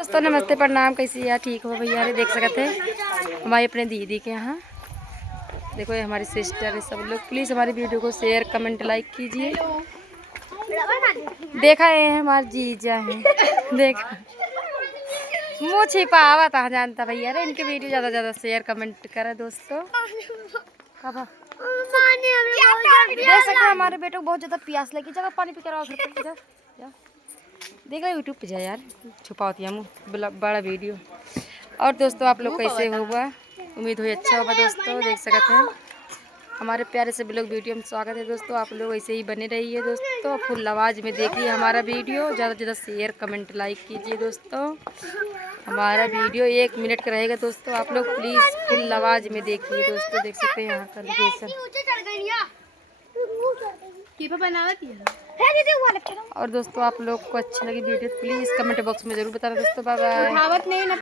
दोस्तों नमस्ते प्रणाम, कैसी यार ठीक हो भैया? देख सकते हैं हमारी अपने दीदी के यहाँ। देखो ये हमारी सिस्टर है। सब लोग प्लीज़ हमारी वीडियो को शेयर कमेंट लाइक कीजिए। देखा ये हमारे जीजा हैं। देखा मुँह छिपावा था जानता भैया रे। इनके वीडियो ज़्यादा शेयर कमेंट करा दोस्तों। कब देख सकते हैं हमारे बेटे को बहुत ज़्यादा प्यास लगी। जगह पानी पी कर घर पर जा। देख रहे यूट्यूब पे जा यार, छुपाती है मुँह बड़ा वीडियो। और दोस्तों आप लोग कैसे होगा? उम्मीद हुई अच्छा होगा दोस्तों। देख सकते हैं हमारे प्यारे से लोग वीडियो में स्वागत है दोस्तों। आप लोग ऐसे ही बने रहिए दोस्तों। फुल आवाज़ में देखिए हमारा वीडियो। ज़्यादा से ज़्यादा शेयर कमेंट लाइक कीजिए दोस्तों। हमारा वीडियो 1 मिनट का रहेगा दोस्तों। आप लोग प्लीज़ फुल आवाज़ में देखिए दोस्तों। देख सकते हैं यहाँ का लोकेशन। और दोस्तों आप लोग को अच्छी लगी वीडियो प्लीज़ कमेंट बॉक्स में ज़रूर बताना दोस्तों। Bye bye.